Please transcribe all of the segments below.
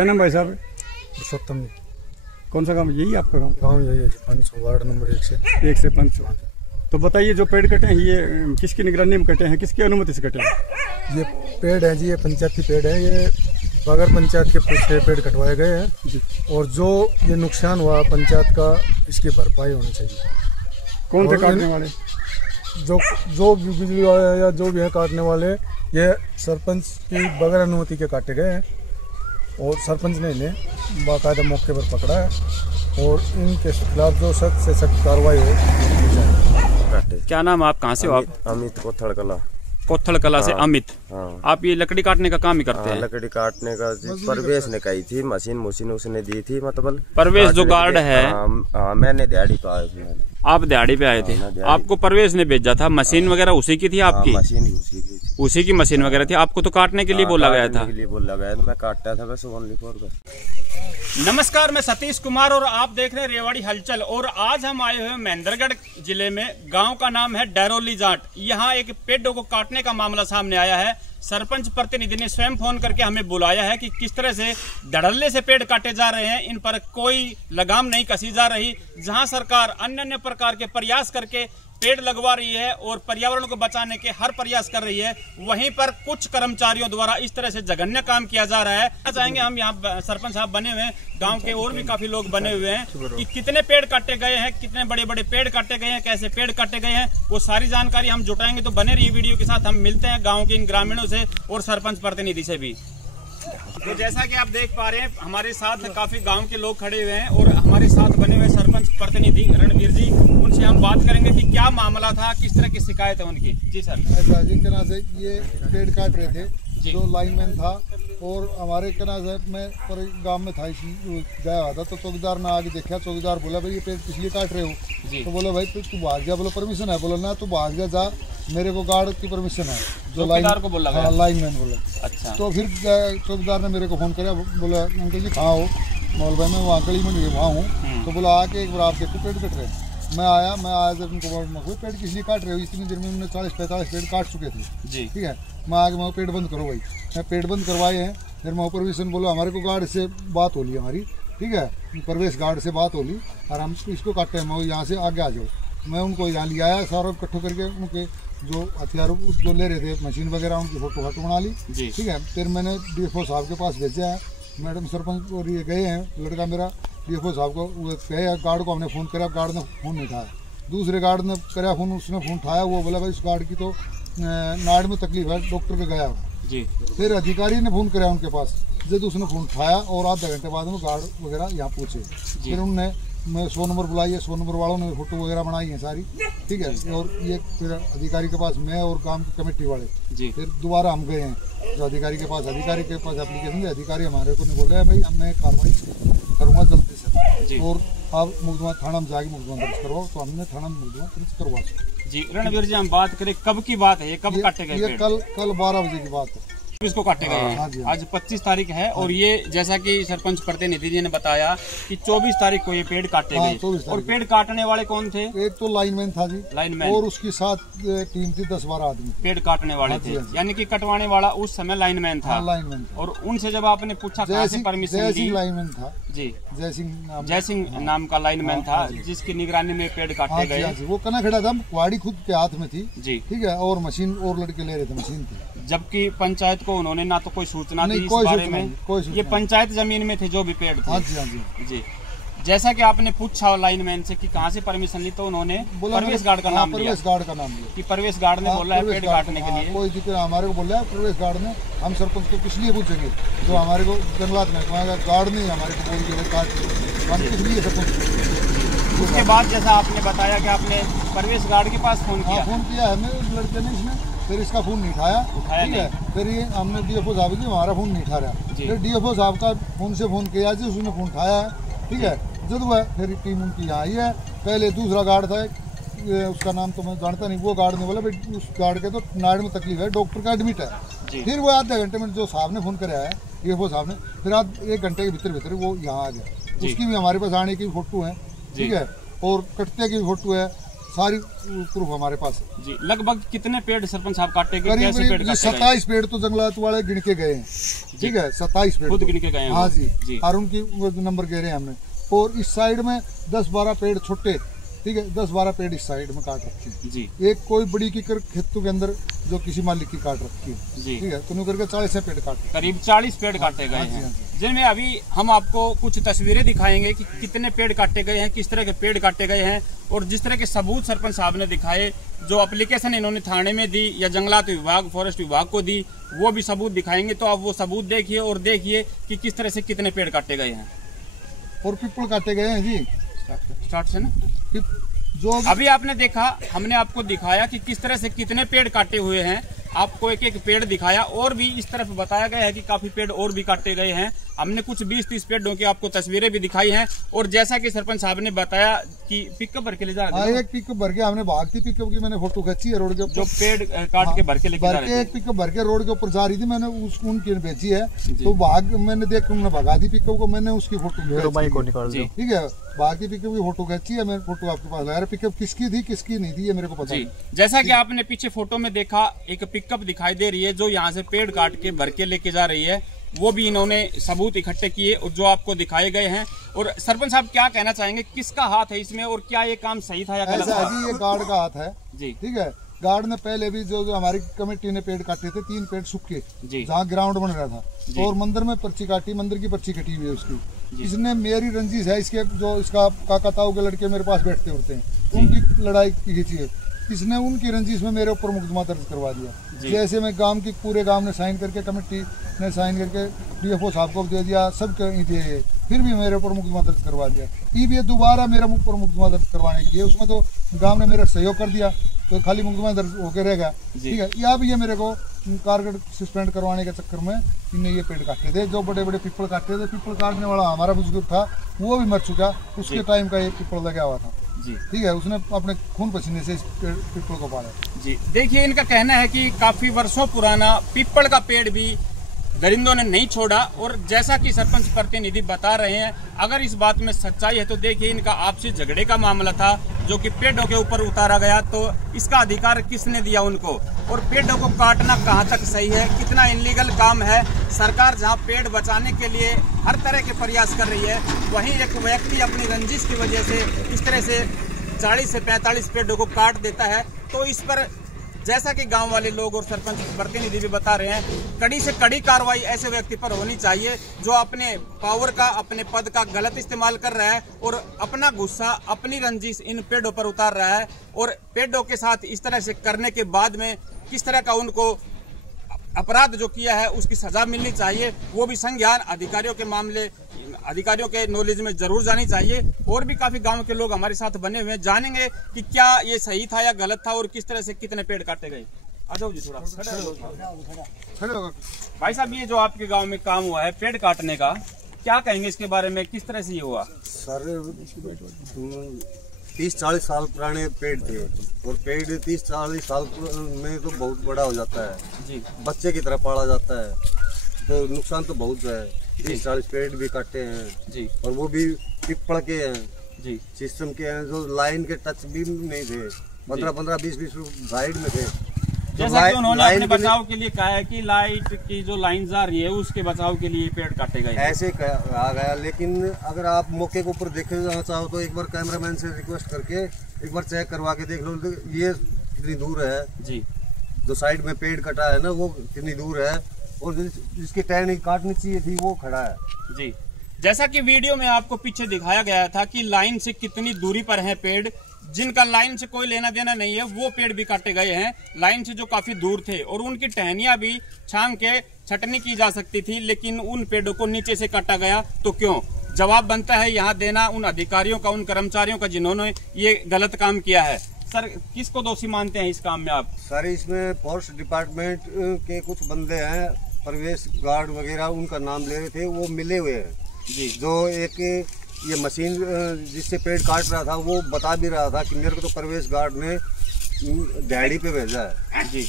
क्या नाम भाई साहब? पुरुषोत्तम। कौन सा गाँव? यही आपका गाँव? गाँव यही है, पंच वार्ड नंबर 1 से 5। तो बताइए, जो पेड़ कटे हैं ये किसकी निगरानी में कटे हैं, किसकी अनुमति से कटे हैं? ये पेड़ है जी, ये पंचायती पेड़ है। ये बगैर पंचायत के पूछे पेड़ कटवाए गए हैं और जो ये नुकसान हुआ पंचायत का, इसकी भरपाई होनी चाहिए। कौन थे काटने वाले? जो बिजली वाले या जो भी है काटने वाले, ये सरपंच की बगैर अनुमति के काटे गए हैं और सरपंच ने इन्हें बाकायदा मौके पर पकड़ा है और इनके खिलाफ जो सख्त से सख्त कार्रवाई हो। क्या नाम आप? कहाँ से हो आप? अमित कोथड़ कला से। अमित, हाँ। आप ये लकड़ी काटने का काम ही करते हैं? लकड़ी काटने का परवेश ने कही थी, मशीन उसने दी थी। मतलब परवेश जो गार्ड है? हाँ, मैंने दिहाड़ी पे आया। आप दिहाड़ी पे आए थे? आपको परवेश ने भेजा था? मशीन वगैरह उसी की थी आपकी? मशीन उसी की मशीन वगैरह थी। आपको तो काटने के लिए बोला गया था? बोला गया था, मैं काटता था बस ओनली फॉर। नमस्कार, मैं सतीश कुमार और आप देख रहे हैं रेवाड़ी हलचल। और आज हम आए हुए हैं महेंद्रगढ़ जिले में। गांव का नाम है डैरोली जाट। यहाँ एक पेड़ों को काटने का मामला सामने आया है। सरपंच प्रतिनिधि ने स्वयं फोन करके हमें बुलाया है कि किस तरह से धड़ल्ले से पेड़ काटे जा रहे हैं, इन पर कोई लगाम नहीं कसी जा रही। जहां सरकार अन्य प्रकार के प्रयास करके पेड़ लगवा रही है और पर्यावरण को बचाने के हर प्रयास कर रही है, वहीं पर कुछ कर्मचारियों द्वारा इस तरह से जघन्य काम किया जा रहा है। चाहेंगे हम यहाँ सरपंच साहब बने हुए हैं, गांव के और भी काफी लोग बने हुए हैं कि कितने पेड़ काटे गए हैं, कितने बड़े बड़े पेड़ काटे गए हैं, कैसे पेड़ काटे गए हैं, वो सारी जानकारी हम जुटाएंगे। तो बने रहिए वीडियो के साथ। हम मिलते हैं गाँव के इन ग्रामीणों से और सरपंच प्रतिनिधि से भी। तो जैसा कि आप देख पा रहे हैं, हमारे साथ काफी गांव के लोग खड़े हुए हैं और हमारे साथ बने हुए सरपंच प्रतिनिधि रणवीर जी। उनसे हम बात करेंगे कि क्या मामला था, किस तरह की शिकायत है उनकी। जी सर। कहना से ये पेड़ काट रहे थे, जो लाइनमैन था और हमारे कहना से मैं पर गांव में था, इसी गया हुआ था तो चौकीदार ने आगे देखा। चौकीदार बोला भाई ये पेड़ किस लिए काट रहे हो? तो बोला भाई तू भाग जा। बोलो परमिशन है? बोला ना तू भाग जा, मेरे को गार्ड की परमिशन है। जो चौकीदार को बोला? हाँ, लाइनमैन बोला। अच्छा। तो फिर चौकीदार ने मेरे को फोन किया, बोला अंकल जी कहाँ हो? मोल भाई मैं वहाँ गली में वहाँ हूँ। तो बोला आके एक बार आप देखो पेड़ कट रहे हैं। मैं आया जब उनको पेड़ किस लिए काट रहे हो? इतनी देर में उन्होंने 40-45 पेड़ काट चुके थे जी। ठीक है, मैं आगे मैं पेड़ बंद करो भाई। मैं पेड़ बंद करवाए हैं। फिर मैं परमिशन बोला, हमारे को गार्ड से बात हो ली हमारी, ठीक है, प्रवेश गार्ड से बात हो ली और हम इसको काटते हैं। मैं यहाँ से आगे आ जाओ। मैं उनको यहाँ ले आया, सारा इकट्ठा करके उनके जो हथियार जो ले रहे थे मशीन वगैरह, उनकी फोटो बना ली। ठीक है, फिर मैंने डीएफओ साहब के पास भेजा है। मैडम सरपंच और ये गए हैं, लड़का मेरा डीएफओ साहब को कहे। गार्ड को हमने फ़ोन करा, गार्ड ने फ़ोन नहीं उठाया। दूसरे गार्ड ने करा फ़ोन, उसने फ़ोन उठाया। वो बोला भाई उस गार्ड की तो नाड़ में तकलीफ है, डॉक्टर के गया जी। फिर अधिकारी ने फ़ोन कराया उनके पास, जब उसने फ़ोन उठाया और आधा घंटे बाद में गार्ड वगैरह यहाँ पहुँचे। फिर उनने मैं 100 नंबर बुलाई है, 100 नंबर वालों ने फोटो वगैरह बनाई है सारी, ठीक है। और ये फिर अधिकारी के पास मैं और गांव की कमेटी वाले जी। फिर दोबारा हम गए हैं जो अधिकारी के पास एप्लीकेशन दे। अधिकारी हमारे को नहीं बोल रहे हैं भाई मैं कार्रवाई करूँगा जल्दी से और आप मुकदमा थाना में जाके मुकदमा दर्ज करवाओ। तो हमने थाना में मुकदमा दर्ज करवा जी। रणवीर जी, हम बात करें कब की बात है, ये कब काटे गए? ये कल 12 बजे की बात है। इसको काटे गए हैं। आज 25 तारीख है और ये जैसा कि सरपंच प्रतिनिधि जी ने बताया कि 24 तारीख को ये पेड़ काटे गए। और पेड़ काटने वाले कौन थे? एक तो लाइनमैन था जी, लाइनमैन, और उसकी साथ टीम थी 10-12 आदमी पेड़ काटने वाले थे। यानी कि कटवाने वाला उस समय लाइनमैन था। लाइनमैन। और उनसे जब आपने पूछा कहाँ से परमिशन दी? लाइनमैन था जी, जय सिंह नाम का लाइनमैन था, जिसकी निगरानी में पेड़ काटे गए। वो कना खड़ा था, कुआड़ी खुद के हाथ में थी जी, ठीक है, और मशीन और लड़के ले रहे थे, मशीन थी। जबकि पंचायत को उन्होंने ना तो कोई सूचना दी इस बारे में, ये पंचायत जमीन में थे जो भी पेड़ थे। जी। जैसा कि आपने पूछा लाइनमैन से कि कहाँ से परमिशन ली, तो उन्होंने प्रवेश गार्ड का नाम लिया। कि प्रवेश गार्ड ने बोला है पेड़ काटने के लिए। कोई दिक्कत हमारे को बोला है प्रवेश गार्ड ने। हम सरपंच को किस लिए पूछेंगे? जो हमारे को जंगलात में गार्ड ने हमारे को बोल दिया हम किस लिए सरपंच। उसके बाद जैसा आपने बताया कि आपने प्रवेश गार्ड के पास फोन किया है मेरे लड़के ने, इसने फिर इसका फोन नहीं उठाया, ठीक है। फिर ये हमने डीएफओ साहब की, हमारा फोन नहीं उठा रहा। फिर डीएफओ साहब का फोन से फोन किया जी, उसने फोन उठाया है, ठीक है। जब वह फिर टीम उनकी यहाँ आई है। पहले दूसरा गार्ड था, उसका नाम तो मैं जानता नहीं, वो गार्ड ने बोला भाई उस गार्ड के तो नाड़ में तकलीफ है, डॉक्टर का एडमिट है। फिर वो आधे घंटे में जो साहब ने फोन कराया है डीएफओ साहब ने, फिर आज 1 घंटे के भीतर वो यहाँ आ गया। उसकी भी हमारे पास आने की फोटो है, ठीक है, और कटते की फोटो है। सारी प्रूफ हमारे पास है जी। लगभग कितने पेड़ सरपंच साहब काटे गए? करीब कैसे पेड़ काटे 27 पेड़ तो जंगलात वाले गिन के गए हैं, ठीक है, 27 पेड़ खुद तो। गिन के गए हैं? हाँ जी, जी। और उनकी वो नंबर कह रहे हैं हमने। और इस साइड में 10-12 पेड़ छोटे, ठीक है, 10-12 पेड़ इस साइड में काट रखे हैं जी। एक कोई बड़ी की खेतों के अंदर जो किसी मालिक की काट रखी है जी, ठीक है, तो करके 40 पेड़ काटे, करीब 40 पेड़ काटे गए हैं, जिनमें अभी हम आपको कुछ तस्वीरें दिखाएंगे कि कितने पेड़ काटे गए हैं, किस तरह के पेड़ काटे गए हैं, और जिस तरह के सबूत सरपंच साहब ने दिखाए, जो एप्लीकेशन इन्होंने थाने में दी या जंगलात विभाग, फॉरेस्ट विभाग को दी, वो भी सबूत दिखाएंगे। तो आप वो सबूत देखिए और देखिए कि किस तरह से कितने पेड़ काटे गए हैं। और पीपल काटे गए हैं जी, स्टार्ट से ना। जो अभी आपने देखा, हमने आपको दिखाया कि किस तरह से कितने पेड़ काटे हुए हैं, आपको एक एक पेड़ दिखाया, और भी इस तरफ बताया गया है कि काफी पेड़ और भी काटे गए हैं। हमने कुछ 20-30 पेड़ों की आपको तस्वीरें भी दिखाई हैं। और जैसा कि सरपंच साहब ने बताया कि पिकअप भर के ले जा रहे थे, एक पिकअप भर के हमने भागती पिकअप की मैंने फोटो खींची है रोड के ऊपर, जो पेड़ काट के भर के लेके जा रहे थे। एक पिकअप भर के रोड के ऊपर जा रही थी, मैंने उसको उनकी भेजी है, तो भाग मैंने देख उन्होंने भगा दी पिकअप को, मैंने उसकी फोटो, ठीक है, भागती पिकअप की फोटो खींची है, मैंने फोटो आपके पास लगा। पिकअप किसकी थी किसकी नहीं थी ये मेरे को पता नहीं। जैसा कि आपने पीछे फोटो में देखा, एक पिकअप दिखाई दे रही है जो यहाँ से पेड़ काट के भर के लेके जा रही है, वो भी इन्होंने सबूत इकट्ठे किए और जो आपको दिखाए गए हैं। और सरपंच साहब क्या कहना चाहेंगे, किसका हाथ है इसमें, और क्या ये काम सही था या गलत था? जी, ये गार्ड का हाथ है जी, ठीक है। गार्ड ने पहले भी जो हमारी कमेटी ने पेड़ काटे थे, 3 पेड़ सूखे जहाँ ग्राउंड बन रहा था, और मंदिर में पर्ची काटी, मंदिर की पर्ची कटी हुई है उसकी। इसने मेरी रंजिश है, इसके जो इसका काका ताऊ के लड़के मेरे पास बैठते उठते हैं, उनकी लड़ाई खींची है, इसने उनकी रंजिश में मेरे ऊपर मुकदमा दर्ज करवा दिया। जैसे मैं गांव की पूरे गांव ने साइन करके, कमेटी ने साइन करके डीएफओ साहब को दे दिया, सब दिए, फिर भी मेरे ऊपर मुकदमा दर्ज करवा दिया। ये दोबारा मेरे ऊपर मुकदमा दर्ज करवाने के लिए, उसमें तो गांव ने मेरा सहयोग कर दिया, तो खाली मुकदमा दर्ज होकर रह गया, ठीक है। या भी ये मेरे को कारगर सस्पेंड करवाने के चक्कर में इन्हें ये पेड़ काटे थे, जो बड़े बड़े पीपल काटे थे। पीपल काटने वाला हमारा बुजुर्ग था, वो भी मर चुका, उसके टाइम का ये पीपल लगा हुआ था जी, ठीक है, उसने अपने खून पसीने से इस पीपल को पाला जी। देखिए, इनका कहना है कि काफी वर्षों पुराना पीपल का पेड़ भी दरिंदों ने नहीं छोड़ा। और जैसा कि सरपंच प्रतिनिधि बता रहे हैं, अगर इस बात में सच्चाई है तो देखिए, इनका आपसी झगड़े का मामला था जो कि पेड़ों के ऊपर उतारा गया, तो इसका अधिकार किसने दिया उनको, और पेड़ों को काटना कहां तक सही है, कितना इनलीगल काम है। सरकार जहां पेड़ बचाने के लिए हर तरह के प्रयास कर रही है, वहीं एक व्यक्ति अपनी रंजिश की वजह से इस तरह से 40 से 45 पेड़ों को काट देता है। तो इस पर जैसा कि गांव वाले लोग और सरपंच प्रतिनिधि भी बता रहे हैं, कड़ी से कड़ी कार्रवाई ऐसे व्यक्ति पर होनी चाहिए जो अपने पावर का, अपने पद का गलत इस्तेमाल कर रहा है और अपना गुस्सा, अपनी रंजिश इन पेड़ों पर उतार रहा है। और पेड़ों के साथ इस तरह से करने के बाद में किस तरह का उनको अपराध जो किया है उसकी सजा मिलनी चाहिए, वो भी संज्ञान अधिकारियों के मामले, अधिकारियों के नॉलेज में जरूर जानी चाहिए। और भी काफी गांव के लोग हमारे साथ बने हुए हैं, जानेंगे कि क्या ये सही था या गलत था और किस तरह से कितने पेड़ काटे गए। आ जाओ जी, थोड़ा खड़े हो। भाई साहब, ये जो आपके गांव में काम हुआ है पेड़ काटने का, क्या कहेंगे इसके बारे में, किस तरह से ये हुआ? सर, 30-40 साल पुराने पेड़ थे, और पेड़ 30-40 साल में तो बहुत बड़ा हो जाता है जी, बच्चे की तरह पाला जाता है, तो नुकसान तो बहुत है। 30-40 पेड़ भी काटे हैं जी, और वो भी पीपल के हैं जी, सिस्टम के हैं, जो लाइन के टच भी नहीं थे, 15-15, 20-20 साइड में थे। जैसा कि उन्होंने अपने बचाव के लिए कहा है कि लाइट की जो लाइन जा रही है उसके बचाव के लिए पेड़ काटे गए, ऐसे कहा गया। लेकिन अगर आप मौके के ऊपर देखे जाना चाहो तो एक बार कैमरामैन से रिक्वेस्ट करके एक बार चेक करवा के देख लो, ये कितनी दूर है जी, जो साइड में पेड़ कटा है ना वो कितनी दूर है, और जिसकी टहनी काटनी चाहिए थी वो खड़ा है जी। जैसा कि वीडियो में आपको पीछे दिखाया गया था कि लाइन से कितनी दूरी पर है पेड़, जिनका लाइन से कोई लेना देना नहीं है वो पेड़ भी काटे गए हैं, लाइन से जो काफी दूर थे, और उनकी टहनियां भी छांग के छटनी की जा सकती थी, लेकिन उन पेड़ों को नीचे से काटा गया। तो क्यों? जवाब बनता है यहाँ देना उन अधिकारियों का, उन कर्मचारियों का जिन्होंने ये गलत काम किया है। सर, किसको दोषी मानते हैं इस काम में आप? सर, इसमें फॉरेस्ट डिपार्टमेंट के कुछ बंदे हैं, प्रवेश गार्ड वगैरह, उनका नाम ले रहे थे, वो मिले हुए हैं जी। जो एक ये मशीन जिससे पेड़ काट रहा था वो बता भी रहा था कि मेरे को तो प्रवेश गार्ड ने दिहाड़ी पे भेजा है जी,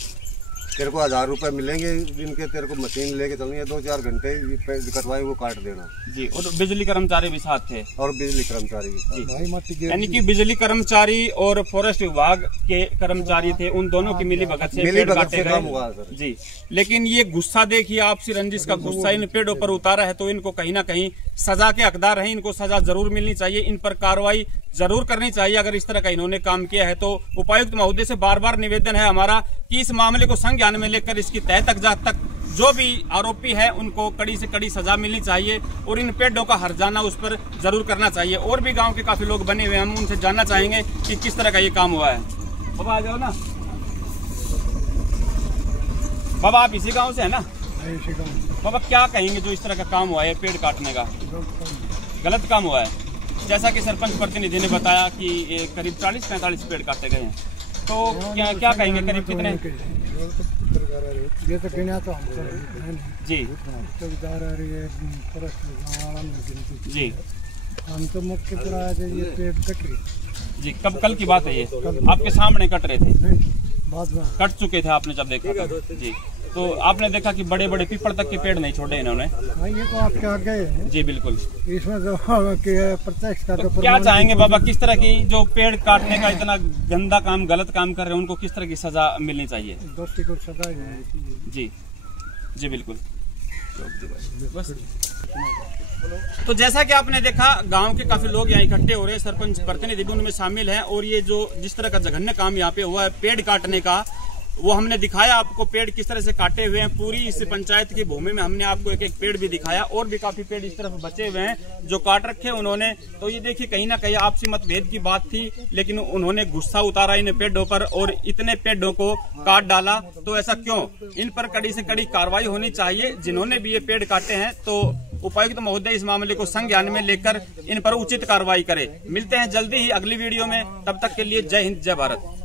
तेरे को 1000 रुपए मिलेंगे जिनके, तेरे को मशीन लेके चलनी है, 2-4 घंटे पेड़ कटवाए वो काट देना जी। और बिजली कर्मचारी भी साथ थे, और बिजली कर्मचारी भी जी, यानी कि बिजली कर्मचारी और फॉरेस्ट विभाग के कर्मचारी थे, उन दोनों की मिली भगत से पेड़ काटे गए जी। लेकिन ये गुस्सा देखिए, आपसी रंजिश का गुस्सा इन पेड़ों पर उतारा है, तो इनको कहीं ना कहीं सजा के हकदार हैं, इनको सजा जरूर मिलनी चाहिए, इन पर कार्रवाई जरूर करनी चाहिए अगर इस तरह का इन्होंने काम किया है तो। उपायुक्त महोदय से बार बार निवेदन है हमारा कि इस मामले को संज्ञान में लेकर इसकी तह तक जो भी आरोपी है उनको कड़ी से कड़ी सजा मिलनी चाहिए और इन पेड़ों का हर्जाना उस पर जरूर करना चाहिए। और भी गांव के काफी लोग बने हुए हैं, हम उनसे जानना चाहेंगे कि किस तरह का ये काम हुआ है। बाबा आ जाओ ना, बाबा आप इसी गाँव से है ना? बाबा क्या कहेंगे जो इस तरह का काम हुआ है, पेड़ काटने का गलत काम हुआ है? जैसा कि सरपंच प्रतिनिधि ने बताया कि करीब 40-45 पेड़ काटे गए हैं, तो क्या कहेंगे, करीब कितने? ये तो गिना तो जी जी, हम तो मुख्य ये पेड़ कट रही जी। कल की बात है ये? आपके सामने कट रहे थे? बाद में कट चुके थे आपने जब देखा था जी। तो आपने देखा कि बड़े बड़े पीपल तक के पेड़ नहीं छोड़े इन्होंने? ये तो आपके आगे है जी बिल्कुल। इसमें जो प्रत्यक्ष का तो क्या चाहेंगे बाबा, किस तरह की जो पेड़ काटने का इतना गंदा काम, गलत काम कर रहे हैं, उनको किस तरह की सजा मिलनी चाहिए? दोषी को सजा जी जी बिल्कुल। बस तो जैसा कि आपने देखा, गांव के काफी लोग यहाँ इकट्ठे हो रहे हैं, सरपंच प्रतिनिधि भी उनमें शामिल हैं, और ये जो जिस तरह का जघन्य काम यहाँ पे हुआ है पेड़ काटने का, वो हमने दिखाया आपको, पेड़ किस तरह से काटे हुए हैं। पूरी इस पंचायत की भूमि में हमने आपको एक एक पेड़ भी दिखाया, और भी काफी पेड़ इस तरफ बचे हुए हैं जो काट रखे उन्होंने। तो ये देखिए, कहीं ना कहीं आपसी मतभेद की बात थी, लेकिन उन्होंने गुस्सा उतारा इन पेड़ों पर और इतने पेड़ों को काट डाला। तो ऐसा क्यों? इन पर कड़ी से कड़ी कार्रवाई होनी चाहिए। जिन्होंने भी ये पेड़ काटे हैं, तो उपायुक्त महोदय इस मामले को संज्ञान में लेकर इन पर उचित कार्रवाई करे। मिलते हैं जल्दी ही अगली वीडियो में, तब तक के लिए जय हिंद, जय भारत।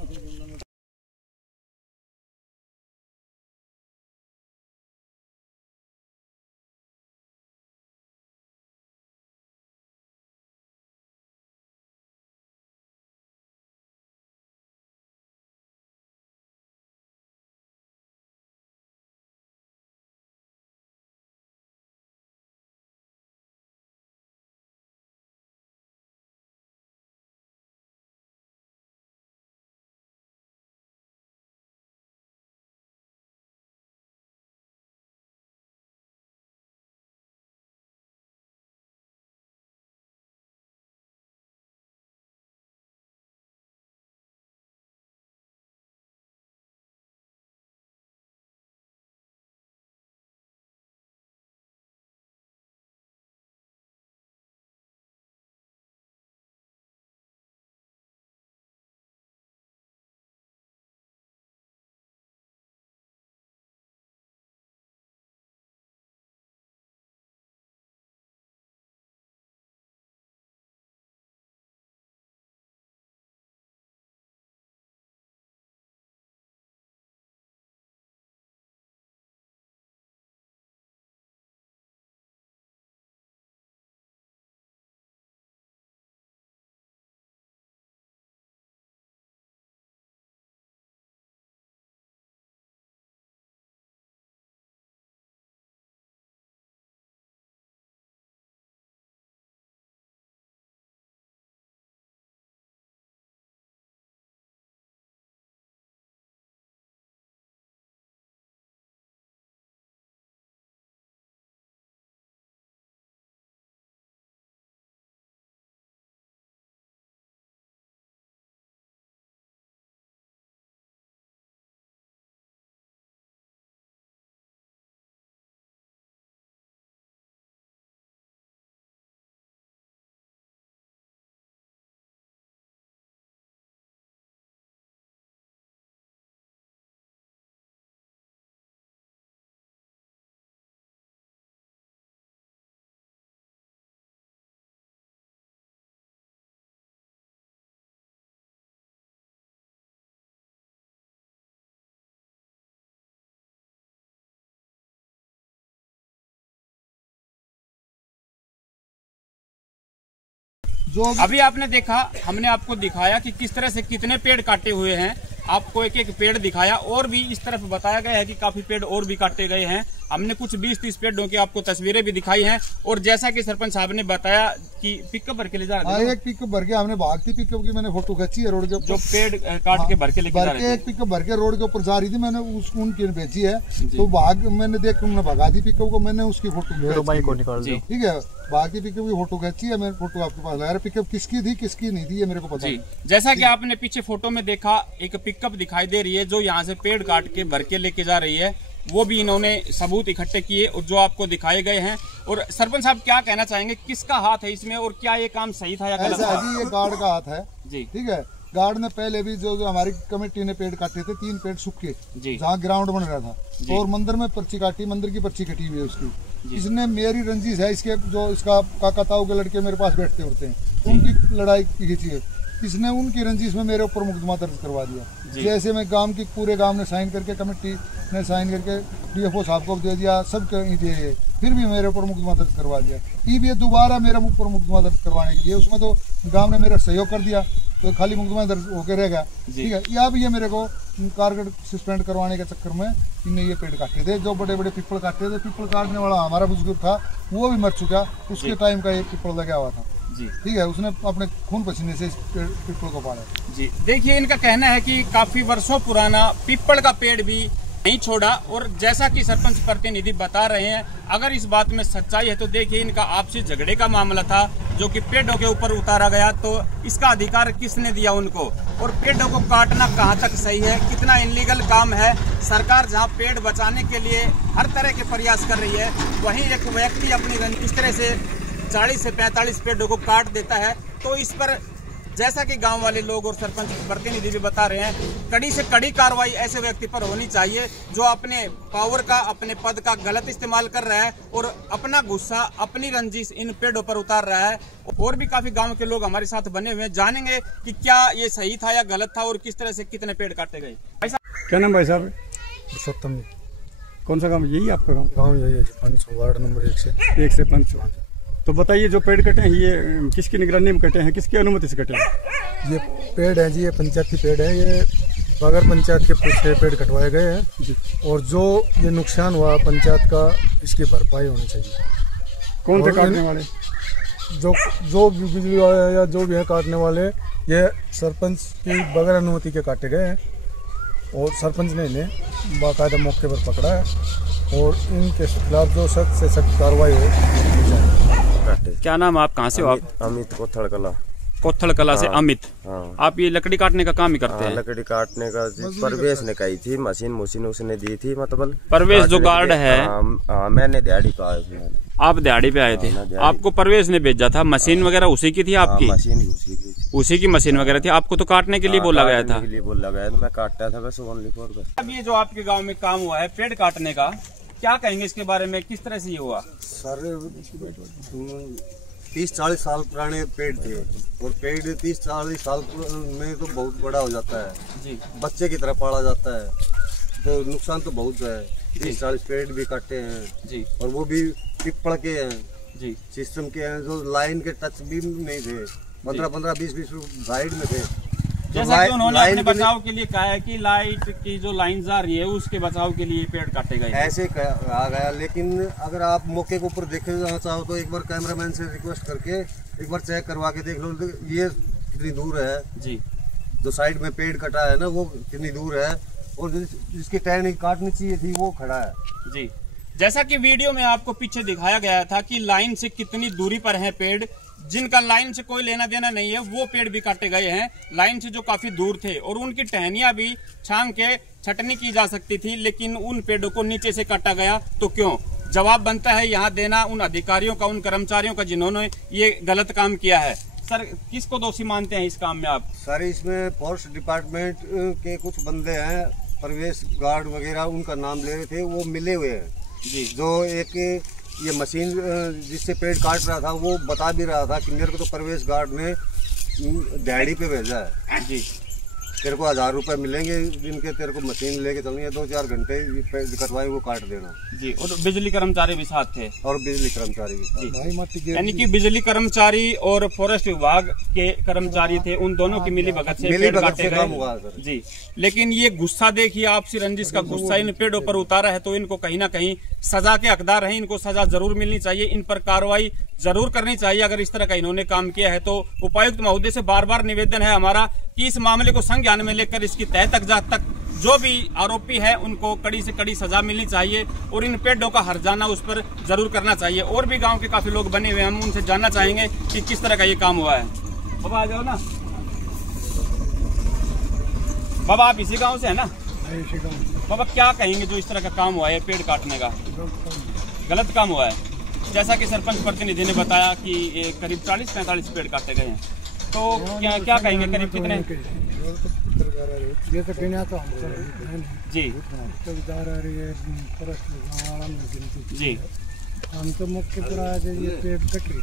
जो अभी आपने देखा, हमने आपको दिखाया कि किस तरह से कितने पेड़ काटे हुए हैं आपको एक एक पेड़ दिखाया और भी इस तरफ बताया गया है कि काफी पेड़ और भी काटे गए हैं। हमने कुछ 20-30 पेड़ों की आपको तस्वीरें भी दिखाई हैं। और जैसा कि सरपंच साहब ने बताया कि पिकअप भर के ले जा रहे थे, एक पिकअप भर के हमने भागती पिकअप की मैंने फोटो खींची है रोड के ऊपर, जो पेड़ काट के भर के लेके जा रहे थे। एक पिकअप भर के रोड के ऊपर जा रही थी, मैंने उनकी भेजी है तो मैंने देख उन्होंने भगा दी पिकअप को, मैंने उसकी फोटो ठीक है भागती पिकअप की फोटो खींची है, मैंने फोटो आपके पास लाया। पिकअप किसकी थी किसकी नहीं थी ये मेरे को पता नहीं। जैसा कि आपने पीछे फोटो में देखा एक पिकअप दिखाई दे रही है जो यहाँ से पेड़ काट के भर के लेके जा रही है, वो भी इन्होंने सबूत इकट्ठे किए और जो आपको दिखाए गए हैं। और सरपंच साहब क्या कहना चाहेंगे, किसका हाथ है इसमें और क्या ये काम सही था या गलत था? जी ये गार्ड का हाथ है जी, ठीक है। गार्ड ने पहले भी जो हमारी कमेटी ने पेड़ काटे थे 3 पेड़ सूखे जहाँ ग्राउंड बन रहा था, और मंदिर में पर्ची काटी, मंदिर की पर्ची कटी हुई है उसकी। इसने मेरी रंजिश है, इसके जो इसका काका ताऊ के लड़के मेरे पास बैठते उठते हैं उनकी लड़ाई खींची है, इसने उनकी रंजिश में मेरे ऊपर मुकदमा दर्ज करवा दिया। जैसे मैं गांव की पूरे गांव ने साइन करके, कमेटी ने साइन करके डीएफओ साहब को दे दिया, सब दिए, फिर भी मेरे ऊपर मुकदमा दर्ज करवा दिया। ये दोबारा मेरे ऊपर मुकदमा दर्ज करवाने के लिए, उसमें तो गांव ने मेरा सहयोग कर दिया तो खाली मुकदमा दर्ज होकर रह गया, ठीक है। या भी ये मेरे को कारगर सस्पेंड करवाने के चक्कर में इनने ये पेड़ काटे थे, जो बड़े बड़े पीपल काटे थे। पीपल काटने वाला हमारा बुजुर्ग था, वो भी मर चुका, उसके टाइम का ये पीपल लगा हुआ था जी, ठीक है। उसने अपने खून पसीने से इस पीपल को पाला जी। देखिए इनका कहना है कि काफी वर्षों पुराना पीपल का पेड़ भी नहीं छोड़ा। और जैसा कि सरपंच प्रतिनिधि बता रहे हैं, अगर इस बात में सच्चाई है तो देखिए इनका आपसी झगड़े का मामला था जो कि पेड़ों के ऊपर उतारा गया, तो इसका अधिकार किसने दिया उनको, और पेड़ों को काटना कहाँ तक सही है, कितना इलीगल काम है। सरकार जहाँ पेड़ बचाने के लिए हर तरह के प्रयास कर रही है, वहीं एक व्यक्ति अपनी इस तरह से 40 से 45 पेड़ों को काट देता है। तो इस पर जैसा कि गांव वाले लोग और सरपंच प्रतिनिधि भी बता रहे हैं, कड़ी से कड़ी कार्रवाई ऐसे व्यक्ति पर होनी चाहिए जो अपने पावर का, अपने पद का गलत इस्तेमाल कर रहा है और अपना गुस्सा, अपनी रंजिश इन पेड़ों पर उतार रहा है। और भी काफी गांव के लोग हमारे साथ बने हुए हैं, जानेंगे कि क्या ये सही था या गलत था और किस तरह से कितने पेड़ काटे गए। क्या नाम भाई साहब? पुरुषोत्तम। कौन सा गाँव? यही आपका गाँव? यही है, 5 वार्ड नंबर 1 से 5। तो बताइए जो पेड़ कटे हैं ये किसकी निगरानी में कटे हैं, किसकी अनुमति से कटे हैं? ये पेड़ है जी, ये पंचायत की पेड़ है, ये बगैर पंचायत के पूरे पेड़ कटवाए गए हैं और जो ये नुकसान हुआ पंचायत का, इसकी भरपाई होनी चाहिए। कौन थे काटने वाले? जो बिजली वाले या जो भी है काटने वाले, ये सरपंच की बगैर अनुमति के काटे गए हैं और सरपंच ने इन्हें बाकायदा मौके पर पकड़ा है और इनके खिलाफ जो सख्त से सख्त कार्रवाई हो। क्या नाम आप, कहाँ से हो आप? अमित कोथड़ कला। कोथड़ कला से अमित। हाँ। आप ये लकड़ी काटने का काम ही करते हैं? लकड़ी काटने का परवेश ने कही थी, मशीन उसने दी थी, मतलब परवेश जो गार्ड है। मैंने दिहाड़ी पे आया था। आप दिहाड़ी पे आए थे? आपको परवेश ने भेजा था? मशीन वगैरह उसी की थी आपकी? मशीन उसी की मशीन वगैरह थी। आपको तो काटने के लिए बोला गया था? बोला गया था, मैं काटता था बस ओनली फॉर बस। अब ये जो आपके गाँव में काम हुआ है पेड़ काटने का, क्या कहेंगे इसके बारे में, किस तरह से ये हुआ? सर 30-40 साल पुराने पेड़ थे और पेड़ 30-40 साल में तो बहुत बड़ा हो जाता है जी, बच्चे की तरह पाला जाता है, तो नुकसान तो बहुत है। 30-40 पेड़ भी काटे हैं जी, और वो भी पीपल के हैं जी, सिस्टम के हैं, जो लाइन के टच भी नहीं थे, 15-15, 20-20 साइड में थे। जैसा कि उन्होंने अपने बचाव के लिए कहा है कि लाइट की जो लाइन जा रही है उसके बचाव के लिए पेड़ काटे गए, ऐसे कहा गया। लेकिन अगर आप मौके के ऊपर देखे जाना चाहो तो एक बार कैमरामैन से रिक्वेस्ट करके एक बार चेक करवा के देख लो ये कितनी दूर है जी, जो साइड में पेड़ कटा है ना वो कितनी दूर है, और जिसकी टहनी काटनी चाहिए थी वो खड़ा है जी। जैसा कि वीडियो में आपको पीछे दिखाया गया था कि लाइन से कितनी दूरी पर है पेड़, जिनका लाइन से कोई लेना देना नहीं है वो पेड़ भी काटे गए हैं, लाइन से जो काफी दूर थे, और उनकी टहनियां भी छांग के छटनी की जा सकती थी, लेकिन उन पेड़ों को नीचे से काटा गया। तो क्यों? जवाब बनता है यहाँ देना उन अधिकारियों का, उन कर्मचारियों का जिन्होंने ये गलत काम किया है। सर किसको दोषी मानते हैं इस काम में आप? सर इसमें फॉरेस्ट डिपार्टमेंट के कुछ बंदे हैं, प्रवेश गार्ड वगैरह, उनका नाम ले रहे थे, वो मिले हुए हैं जी। जो एक ये मशीन जिससे पेड़ काट रहा था वो बता भी रहा था कि मेरे को तो प्रवेश गार्ड ने दिहाड़ी पे भेजा है जी, तेरे को 1000 रुपए मिलेंगे जिनके, तेरे को मशीन लेके चलनी है, 2-4 घंटे पेड़ कटवाए वो काट देना जी। और बिजली कर्मचारी भी साथ थे, और बिजली कर्मचारी भी जी, यानी कि बिजली कर्मचारी और फॉरेस्ट विभाग के कर्मचारी थे, उन दोनों की मिली भगत से पेड़ काटे गए जी। लेकिन ये गुस्सा देखिए, आपसी रंजिश का गुस्सा इन पेड़ों पर उतारा है, तो इनको कहीं ना कहीं सजा के हकदार हैं, इनको सजा जरूर मिलनी चाहिए, इन पर कार्रवाई जरूर करनी चाहिए अगर इस तरह का इन्होंने काम किया है तो। उपायुक्त महोदय से बार बार निवेदन है हमारा कि इस मामले को संज्ञान में लेकर इसकी तह तक तक जो भी आरोपी है उनको कड़ी से कड़ी सजा मिलनी चाहिए और इन पेड़ों का हर्जाना उस पर जरूर करना चाहिए। और भी गांव के काफी लोग बने हुए हैं, हम उनसे जानना चाहेंगे कि किस तरह का ये काम हुआ है। बाबा आ जाओ ना, बाबा आप इसी गाँव से है ना? बाबा क्या कहेंगे जो इस तरह का काम हुआ है, पेड़ काटने का गलत काम हुआ है? जैसा कि सरपंच प्रतिनिधि ने बताया कि करीब 40-45 पेड़ काटे गए हैं, तो क्या कहेंगे, करीब कितने? ये तो गिना तो जी जी, हम तो मुख्य ये पेड़ कट रही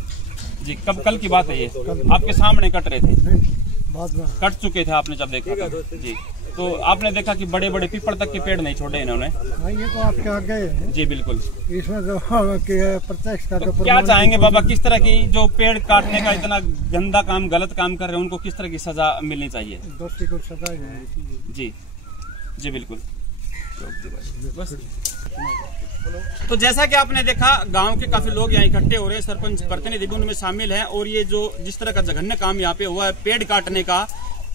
जी। कल की बात है ये? आपके सामने कट रहे थे? बहुत कट चुके थे आपने जब देखा था जी। तो आपने देखा कि बड़े बड़े पीपल तक के पेड़ नहीं छोड़े इन्होंने? ये तो आपके आगे है जी बिल्कुल। इसमें जो प्रत्यक्ष का तो क्या चाहेंगे बाबा, किस तरह की जो पेड़ काटने का इतना गंदा काम, गलत काम कर रहे हैं, उनको किस तरह की सजा मिलनी चाहिए? दोषी को सजा जी जी बिल्कुल। बस तो जैसा कि आपने देखा, गांव के काफी लोग यहाँ इकट्ठे हो रहे हैं, सरपंच प्रतिनिधि भी उनमें शामिल हैं, और ये जो जिस तरह का जघन्य काम यहाँ पे हुआ है पेड़ काटने का,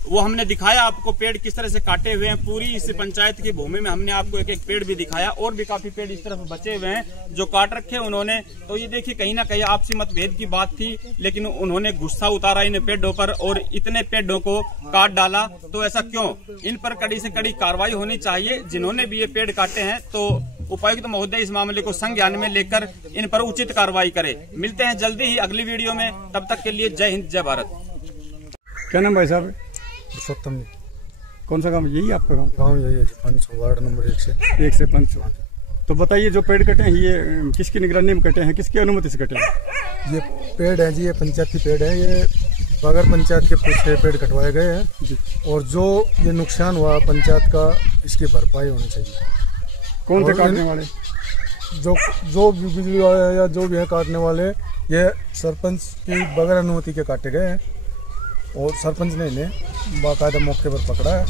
वो हमने दिखाया आपको, पेड़ किस तरह से काटे हुए हैं। पूरी इस पंचायत की भूमि में हमने आपको एक एक पेड़ भी दिखाया, और भी काफी पेड़ इस तरफ बचे हुए हैं जो काट रखे उन्होंने। तो ये देखिए, कहीं ना कहीं आपसी मतभेद की बात थी, लेकिन उन्होंने गुस्सा उतारा इन पेड़ों पर और इतने पेड़ों को काट डाला। तो ऐसा क्यों? इन पर कड़ी से कड़ी कार्रवाई होनी चाहिए। जिन्होंने भी ये पेड़ काटे हैं, तो उपायुक्त महोदय इस मामले को संज्ञान में लेकर इन पर उचित कार्रवाई करे। मिलते हैं जल्दी ही अगली वीडियो में, तब तक के लिए जय हिंद, जय भारत। क्या नाम भाई साहब? पुरुषोत्तम। कौन सा गांव? यही आपका गांव? गाँव यही है, 500 वार्ड नंबर 1 से 500। तो बताइए, जो पेड़ कटे हैं ये किसकी निगरानी में कटे हैं, किसकी अनुमति से कटे हैं? ये पेड़ है जी, ये पंचायती पेड़ है, ये बगैर पंचायत के कुछ पेड़ कटवाए गए हैं, और जो ये नुकसान हुआ पंचायत का, इसकी भरपाई होनी चाहिए। कौन थे काटने वाले? जो बिजली वाले या जो भी है काटने वाले, ये सरपंच की बगैर अनुमति के काटे गए हैं, और सरपंच ने इन्हें बाकायदा मौके पर पकड़ा है,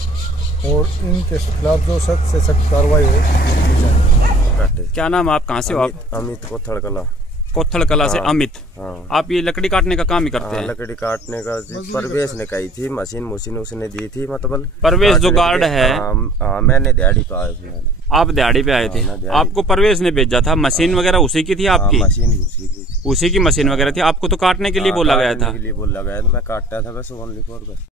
और इनके खिलाफ जो सख्त से सख्त कार्रवाई हो। क्या नाम, आप कहाँ से हो? अमित कोथड़कला। कोथड़कला से अमित। हाँ। आप ये लकड़ी काटने का काम ही करते हैं? लकड़ी काटने का परवेश ने कही थी, मशीन उसने दी थी, मतलब परवेश जो गार्ड है। हाँ, मैंने दिहाड़ी पे आया। आप दिहाड़ी पे आए थे? आपको परवेश ने भेजा था? मशीन वगैरह उसी की थी आपकी? मशीन उसी की मशीन वगैरह थी, आपको तो काटने के लिए बोला गया था? बोला गया था, मैं काटता था बस ओनली फॉर।